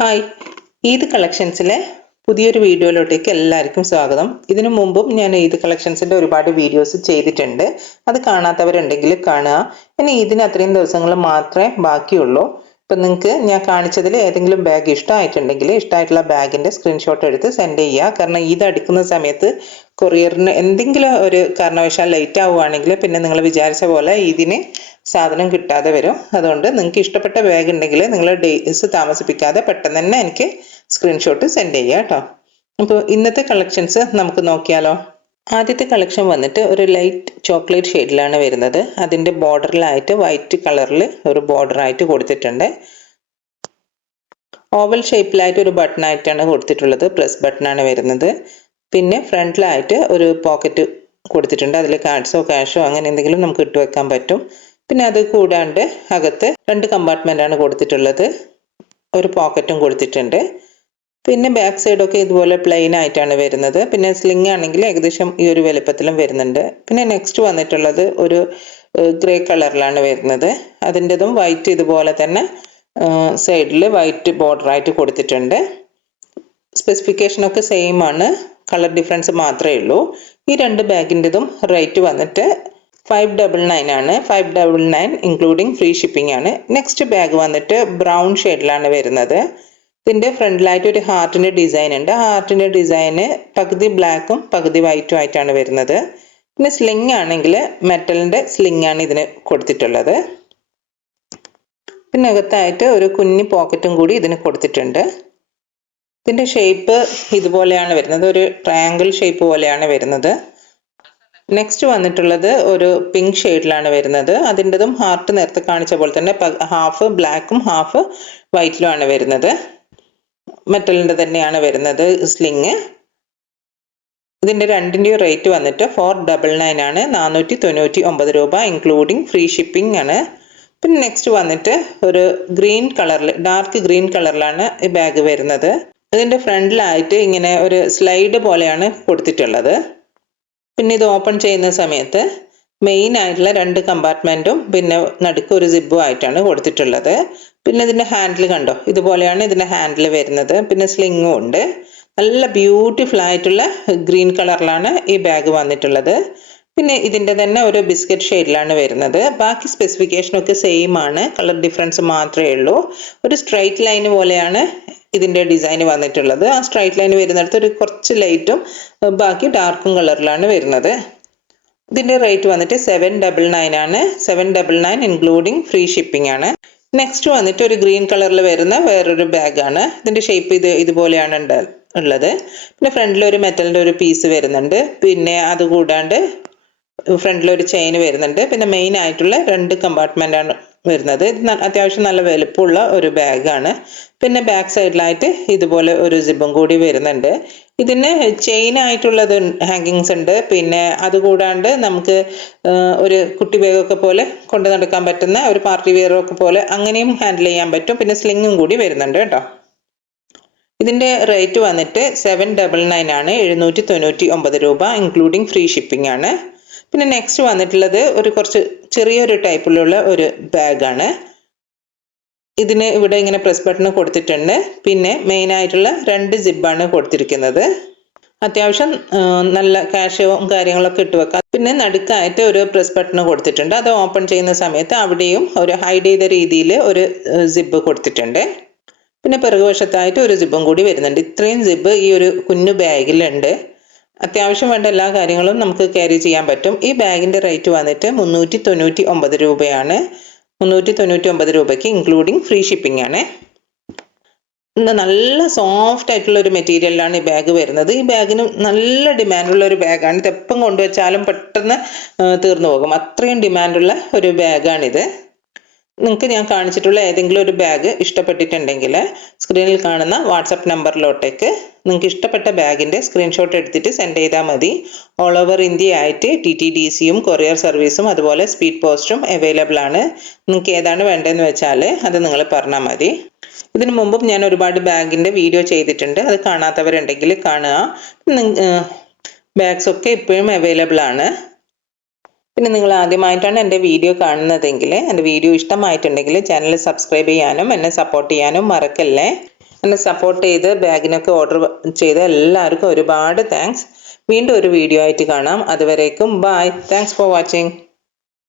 Hi, Eid കളക്ഷൻസിലെ പുതിയൊരു വീഡിയോയിലോട്ടേക്ക് എല്ലാവർക്കും സ്വാഗതം. ഇതിനു മുമ്പും ഞാൻ ഈദ് കളക്ഷൻസിൻ്റെ ഒരുപാട് വീഡിയോസ് ചെയ്തിട്ടുണ്ട്. അത് കാണാത്തവരുണ്ടെങ്കിൽ കാണുക. ഇനി ഇതിന് അത്രയും ദിവസങ്ങൾ മാത്രമേ ബാക്കിയുള്ളൂ. ഇപ്പം നിങ്ങൾക്ക് ഞാൻ കാണിച്ചതിൽ ഏതെങ്കിലും ബാഗ് ഇഷ്ടമായിട്ടുണ്ടെങ്കിൽ ഇഷ്ടമായിട്ടുള്ള ബാഗിൻ്റെ സ്ക്രീൻഷോട്ട് എടുത്ത് സെൻഡ് ചെയ്യുക. കാരണം ഈദ് അടുക്കുന്ന സമയത്ത് കൊറിയറിന് എന്തെങ്കിലും ഒരു കാരണവശാൽ ലേറ്റ് ആവുകയാണെങ്കിൽ പിന്നെ നിങ്ങൾ വിചാരിച്ച പോലെ ഇതിന് സാധനം കിട്ടാതെ വരും. അതുകൊണ്ട് നിങ്ങൾക്ക് ഇഷ്ടപ്പെട്ട ബാഗ് ഉണ്ടെങ്കിൽ നിങ്ങൾ ഡേയ്സ് താമസിപ്പിക്കാതെ പെട്ടെന്ന് തന്നെ എനിക്ക് സ്ക്രീൻഷോട്ട് സെൻഡ് ചെയ്യുക കേട്ടോ. അപ്പോൾ ഇന്നത്തെ കളക്ഷൻസ് നമുക്ക് നോക്കിയാലോ. ആദ്യത്തെ കളക്ഷൻ വന്നിട്ട് ഒരു ലൈറ്റ് ചോക്ലേറ്റ് ഷെയ്ഡിലാണ് വരുന്നത്. അതിൻ്റെ ബോർഡറിലായിട്ട് വൈറ്റ് കളറിൽ ഒരു ബോർഡറായിട്ട് കൊടുത്തിട്ടുണ്ട്. ഓവൽ ഷേപ്പിലായിട്ട് ഒരു ബട്ടണായിട്ടാണ് കൊടുത്തിട്ടുള്ളത്. പ്രസ് ബട്ടണാണ് വരുന്നത്. പിന്നെ ഫ്രണ്ടിലായിട്ട് ഒരു പോക്കറ്റ് കൊടുത്തിട്ടുണ്ട്. അതിൽ കാർഡ്സോ ക്യാഷോ അങ്ങനെ എന്തെങ്കിലും നമുക്ക് ഇട്ട് വെക്കാൻ പറ്റും. പിന്നെ അത് കൂടാണ്ട് അകത്ത് 2 കമ്പാർട്ട്മെൻ്റാണ് കൊടുത്തിട്ടുള്ളത്. ഒരു പോക്കറ്റും കൊടുത്തിട്ടുണ്ട്. പിന്നെ ബാക്ക് സൈഡൊക്കെ ഇതുപോലെ പ്ലെയിൻ ആയിട്ടാണ് വരുന്നത്. പിന്നെ സ്ലിംഗ് ആണെങ്കിൽ ഏകദേശം ഈ ഒരു വലുപ്പത്തിലും വരുന്നുണ്ട്. പിന്നെ നെക്സ്റ്റ് വന്നിട്ടുള്ളത് ഒരു ഗ്രേ കളറിലാണ് വരുന്നത്. അതിൻ്റെതും വൈറ്റ് ഇതുപോലെ തന്നെ സൈഡിൽ വൈറ്റ് ബോർഡറായിട്ട് കൊടുത്തിട്ടുണ്ട്. സ്പെസിഫിക്കേഷനൊക്കെ സെയിം ആണ്, കളർ ഡിഫറൻസ് മാത്രമേ ഉള്ളൂ. ഈ 2 ബാഗിൻ്റെതും റേറ്റ് വന്നിട്ട് 599 ആണ്. 599 ഇൻക്ലൂഡിങ് ഫ്രീ ഷിപ്പിംഗ് ആണ്. നെക്സ്റ്റ് ബാഗ് വന്നിട്ട് ബ്രൗൺ ഷെയ്ഡിലാണ് വരുന്നത്. ഇതിൻ്റെ ഫ്രണ്ടിലായിട്ട് ഒരു ഹാർട്ടിൻ്റെ ഡിസൈൻ ഉണ്ട്. ആ ഹാർട്ടിൻ്റെ ഡിസൈന് പകുതി ബ്ലാക്കും പകുതി വൈറ്റും ആയിട്ടാണ് വരുന്നത്. പിന്നെ സ്ലിംഗ് ആണെങ്കിൽ മെറ്റലിൻ്റെ സ്ലിംഗ് ആണ് ഇതിന് കൊടുത്തിട്ടുള്ളത്. പിന്നെ അകത്തായിട്ട് ഒരു കുഞ്ഞി പോക്കറ്റും കൂടി ഇതിന് കൊടുത്തിട്ടുണ്ട്. ഇതിൻ്റെ ഷേപ്പ് ഇതുപോലെയാണ് വരുന്നത്, ഒരു ട്രയാങ്കിൾ ഷേപ്പ് പോലെയാണ് വരുന്നത്. നെക്സ്റ്റ് വന്നിട്ടുള്ളത് ഒരു പിങ്ക് ഷെയ്ഡിലാണ് വരുന്നത്. അതിൻ്റെതും ഹാർട്ട് നേരത്തെ കാണിച്ച പോലെ തന്നെ ഹാഫ് ബ്ലാക്കും ഹാഫ് വൈറ്റിലുമാണ് വരുന്നത്. മെറ്റലിൻ്റെ തന്നെയാണ് വരുന്നത് സ്ലിങ്. ഇതിൻ്റെ രണ്ടിൻ്റെയും റേറ്റ് വന്നിട്ട് 499 ആണ്. 499 രൂപ ഇൻക്ലൂഡിങ് ഫ്രീ ഷിപ്പിംഗ് ആണ്. പിന്നെ നെക്സ്റ്റ് വന്നിട്ട് ഒരു ഗ്രീൻ കളറിൽ ഡാർക്ക് ഗ്രീൻ കളറിലാണ് ഈ ബാഗ് വരുന്നത്. ഇതിൻ്റെ ഫ്രണ്ടിലായിട്ട് ഇങ്ങനെ ഒരു സ്ലൈഡ് പോലെയാണ് കൊടുത്തിട്ടുള്ളത്. പിന്നെ ഇത് ഓപ്പൺ ചെയ്യുന്ന സമയത്ത് മെയിൻ ആയിട്ടുള്ള 2 കമ്പാർട്ട്മെൻറ്റും പിന്നെ നടുക്ക് ഒരു സിബും ആയിട്ടാണ് കൊടുത്തിട്ടുള്ളത്. പിന്നെ ഇതിൻ്റെ ഹാൻഡിൽ കണ്ടോ, ഇതുപോലെയാണ് ഇതിൻ്റെ ഹാൻഡിൽ വരുന്നത്. പിന്നെ സ്ലിങ്ങും ഉണ്ട്. നല്ല ബ്യൂട്ടിഫുൾ ആയിട്ടുള്ള ഗ്രീൻ കളറിലാണ് ഈ ബാഗ് വന്നിട്ടുള്ളത്. പിന്നെ ഇതിൻ്റെ തന്നെ ഒരു ബിസ്ക്കറ്റ് ഷെയ്ഡിലാണ് വരുന്നത്. ബാക്കി സ്പെസിഫിക്കേഷനൊക്കെ സെയിം ആണ്, കളർ ഡിഫറൻസ് മാത്രമേ ഉള്ളൂ. ഒരു സ്ട്രൈറ്റ് ലൈൻ പോലെയാണ് ഇതിൻ്റെ ഡിസൈൻ വന്നിട്ടുള്ളത്. ആ സ്ട്രൈറ്റ് ലൈൻ വരുന്നിടത്ത് ഒരു കുറച്ച് ലൈറ്റും ബാക്കി ഡാർക്കും കളറിലാണ് വരുന്നത്. ഇതിൻ്റെ റേറ്റ് വന്നിട്ട് 799 ആണ്. 799 ഇൻക്ലൂഡിങ് ഫ്രീ ഷിപ്പിംഗ് ആണ്. നെക്സ്റ്റ് വന്നിട്ട് ഒരു ഗ്രീൻ കളറിൽ വരുന്ന വേറൊരു ബാഗാണ്. ഇതിൻ്റെ ഷേപ്പ് ഇതുപോലെയാണ് ഉള്ളത്. പിന്നെ ഫ്രണ്ടിൽ ഒരു മെറ്റലിൻ്റെ ഒരു പീസ് വരുന്നുണ്ട്. പിന്നെ അതുകൂടാണ്ട് ഫ്രണ്ടിൽ ഒരു ചെയിൻ വരുന്നുണ്ട്. പിന്നെ മെയിൻ ആയിട്ടുള്ള 2 കമ്പാർട്ട്മെൻ്റാണ് വരുന്നത്. ഇത് അത്യാവശ്യം നല്ല വലുപ്പമുള്ള ഒരു ബാഗാണ്. പിന്നെ ബാക്ക് സൈഡിലായിട്ട് ഇതുപോലെ ഒരു സിബും കൂടി വരുന്നുണ്ട്. ഇതിന് ചെയിൻ ആയിട്ടുള്ളത് ഹാങ്കിങ്സ് ഉണ്ട്. പിന്നെ അതുകൂടാണ്ട് നമുക്ക് ഒരു കുട്ടി ബാഗൊക്കെ പോലെ കൊണ്ടു നടക്കാൻ പറ്റുന്ന ഒരു പാർട്ടി വെയറൊക്കെ പോലെ അങ്ങനെയും ഹാൻഡിൽ ചെയ്യാൻ പറ്റും. പിന്നെ സ്ലിങ്ങും കൂടി വരുന്നുണ്ട് കേട്ടോ. ഇതിൻ്റെ റേറ്റ് വന്നിട്ട് 799 ആണ്. 799 രൂപ ഇൻക്ലൂഡിങ് ഫ്രീ ഷിപ്പിംഗ് ആണ്. പിന്നെ നെക്സ്റ്റ് വന്നിട്ടുള്ളത് ഒരു കുറച്ച് ചെറിയൊരു ടൈപ്പിലുള്ള ഒരു ബാഗാണ്. ഇതിന് ഇവിടെ ഇങ്ങനെ പ്രസ് ബട്ടൺ കൊടുത്തിട്ടുണ്ട്. പിന്നെ മെയിൻ ആയിട്ടുള്ള 2 സിബാണ് കൊടുത്തിരിക്കുന്നത്. അത്യാവശ്യം നല്ല ക്യാഷും കാര്യങ്ങളൊക്കെ ഇട്ട് വെക്കാം. പിന്നെ നടുക്കായിട്ട് ഒരു പ്രസ് ബട്ടൺ കൊടുത്തിട്ടുണ്ട്. അത് ഓപ്പൺ ചെയ്യുന്ന സമയത്ത് അവിടെയും ഒരു ഹൈഡ് ചെയ്ത രീതിയിൽ ഒരു സിബ് കൊടുത്തിട്ടുണ്ട്. പിന്നെ പിറകുവശത്തായിട്ട് ഒരു സിബും കൂടി വരുന്നുണ്ട്. ഇത്രയും സിബ് ഈ ഒരു കുഞ്ഞു ബാഗിലുണ്ട്. അത്യാവശ്യം വേണ്ട എല്ലാ കാര്യങ്ങളും നമുക്ക് ക്യാരി ചെയ്യാൻ പറ്റും. ഈ ബാഗിൻ്റെ റേറ്റ് വന്നിട്ട് 399 രൂപയാണ്. 399 രൂപയ്ക്ക് ഇൻക്ലൂഡിങ് ഫ്രീ ഷിപ്പിംഗ് ആണ്. നല്ല സോഫ്റ്റ് ആയിട്ടുള്ള ഒരു മെറ്റീരിയലാണ് ഈ ബാഗ് വരുന്നത്. ഈ ബാഗിന് നല്ല ഡിമാൻഡുള്ള ഒരു ബാഗാണ്. ഇത് എപ്പം കൊണ്ടുവച്ചാലും പെട്ടെന്ന് തീർന്നു പോകും. അത്രയും ഡിമാൻഡുള്ള ഒരു ബാഗാണിത്. നിങ്ങൾക്ക് ഞാൻ കാണിച്ചിട്ടുള്ള ഏതെങ്കിലും ഒരു ബാഗ് ഇഷ്ടപ്പെട്ടിട്ടുണ്ടെങ്കിൽ സ്ക്രീനിൽ കാണുന്ന വാട്സപ്പ് നമ്പറിലോട്ടേക്ക് നിങ്ങൾക്ക് ഇഷ്ടപ്പെട്ട ബാഗിൻ്റെ സ്ക്രീൻഷോട്ട് എടുത്തിട്ട് സെൻഡ് ചെയ്താൽ മതി. ഓൾ ഓവർ ഇന്ത്യ ആയിട്ട് TTDCയും കൊറിയർ സർവീസും അതുപോലെ സ്പീഡ് പോസ്റ്റും അവൈലബിൾ ആണ്. നിങ്ങൾക്ക് ഏതാണ് വേണ്ടതെന്ന് വെച്ചാൽ അത് നിങ്ങൾ പറഞ്ഞാൽ മതി. ഇതിനു മുമ്പും ഞാൻ ഒരുപാട് ബാഗിൻ്റെ വീഡിയോ ചെയ്തിട്ടുണ്ട്. അത് കാണാത്തവരുണ്ടെങ്കിൽ കാണുക. ബാഗ്സ് ഒക്കെ ഇപ്പോഴും അവൈലബിൾ ആണ്. പിന്നെ നിങ്ങൾ ആദ്യമായിട്ടാണ് എൻ്റെ വീഡിയോ കാണുന്നതെങ്കിൽ എൻ്റെ വീഡിയോ ഇഷ്ടമായിട്ടുണ്ടെങ്കിൽ ചാനൽ സബ്സ്ക്രൈബ് ചെയ്യാനും എന്നെ സപ്പോർട്ട് ചെയ്യാനും മറക്കല്ലേ. എന്നെ സപ്പോർട്ട് ചെയ്ത് ബാഗിനൊക്കെ ഓർഡർ ചെയ്ത എല്ലാവർക്കും ഒരുപാട് താങ്ക്സ്. വീണ്ടും ഒരു വീഡിയോ ആയിട്ട് കാണാം. അതുവരേക്കും ബൈ. Thanks for watching.